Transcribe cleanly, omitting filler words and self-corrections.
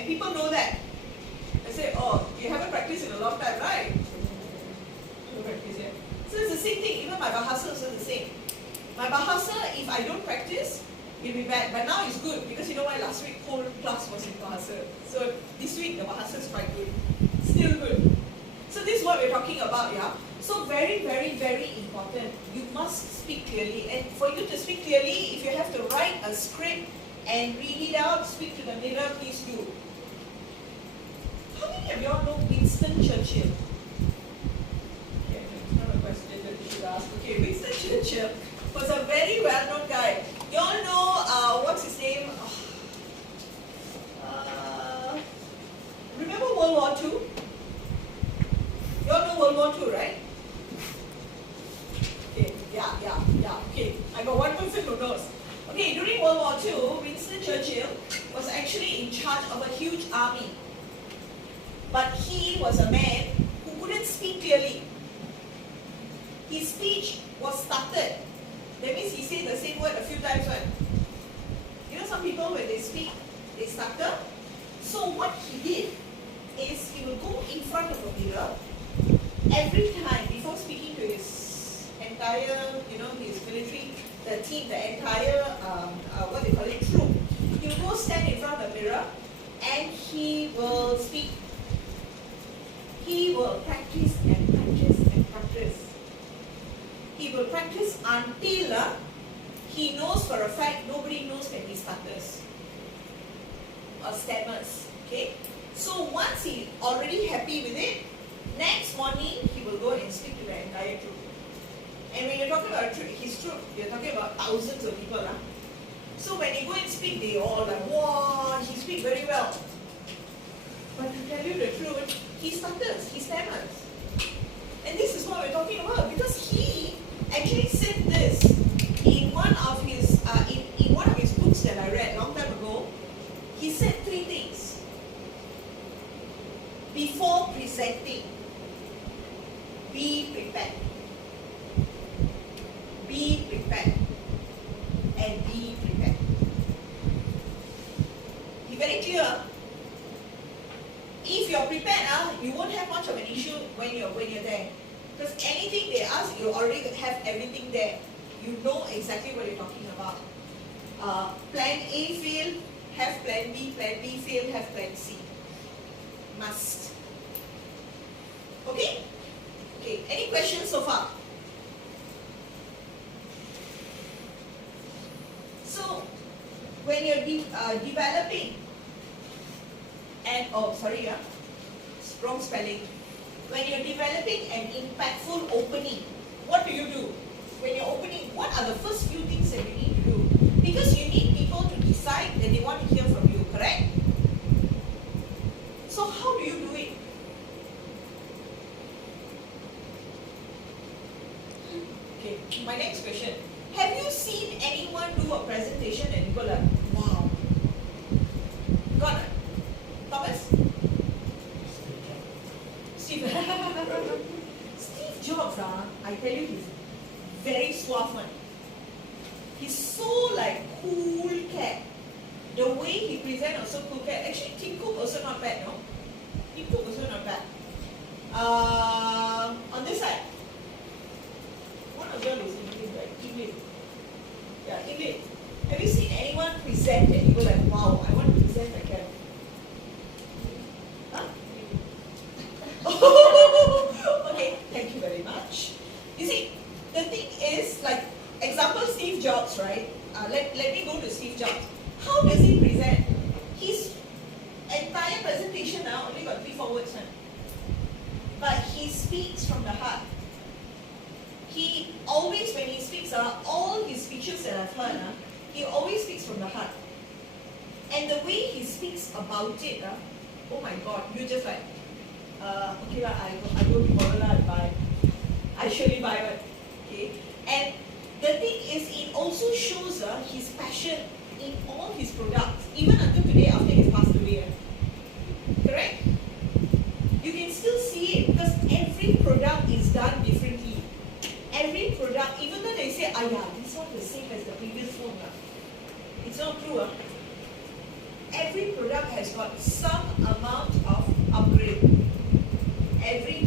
And people know that. I say, oh, you haven't practiced in a long time, right? No practice yet. So it's the same thing. Even my bahasa is the same. My bahasa, if I don't practice, will be bad. But now it's good because you know why? Last week whole class was in bahasa. So this week the bahasa is quite good. Still good. So this is what we're talking about, yeah? So very, very, very important. You must speak clearly. And for you to speak clearly, if you have to write a script and read it out, speak to the mirror, please do. How many of y'all know Winston Churchill? Okay, it's not a question that you should ask. Okay, Winston Churchill was a very well-known guy. Y'all know, what's his name? Remember World War II? You all know World War II, right? Okay, yeah. Okay, I got one person who knows. Okay, during World War II, Winston Churchill was actually in charge of a huge army. But he was a man who couldn't speak clearly. His speech was stuttered. That means he said the same word a few times, right? You know some people when they speak, they stutter. So what he did is he will go in front of a mirror every time before speaking to his entire, his military, the team, the entire, what they call it, troop. He will go stand in front of the mirror and he will speak. He will practice and practice and practice. He will practice until he knows for a fact nobody knows when he stutters or stammers. Okay? So once he's already happy with it, next morning he will go and speak to the entire troop. And when you're talking about his troop, you're talking about thousands of people. So when you go and speak, they all like, wow, he speaks very well. But to tell you the truth, he stutters, he stammers. And this is what we're talking about because he actually said this in one of his in one of his books that I read a long time ago. He said 3 things before presenting. Be prepared. Be prepared. And be prepared. Be very clear. If you're prepared, you won't have much of an issue when you're there. Because anything they ask, you already have everything there. You know exactly what you're talking about. Plan A fail, have plan B fail, have plan C. Must. Okay? Okay, any questions so far? So, when you're developing wrong spelling. When you're developing an impactful opening, what do? When you're opening, what are the first few things that you need to do? Because you need people to decide that they want to hear from you, correct? So how do you do it? Okay, my next question. Have you seen anyone do a presentation and you go like, wow? Got it? Thomas? Steve Jobs, I tell you, he's very suave one. He's so like cool cat. The way he presents also cool cat. Actually, Tim Cook also not bad, no? Tim Cook also not bad. On this side, one of them is English, right? English. Yeah, English. Have you seen anyone present and you go like, wow, I want to present like that? Huh? Okay, thank you very much. You see, the thing is, like, example Steve Jobs, right? Let me go to Steve Jobs. How does he present? His entire presentation now only got 3-4 words, huh? But he speaks from the heart. He always, when he speaks, all his speeches that I've heard, he always speaks from the heart. And the way he speaks about it, oh my God, you just like, okay, I go to Corona and buy. I surely buy one. Okay? And the thing is, it also shows his passion in all his products, even until today after he's passed away. Correct? You can still see it because every product is done differently. Every product, even though they say, yeah, it's not the same as the previous phone. It's not true. every product has got some amount of upgrade. Every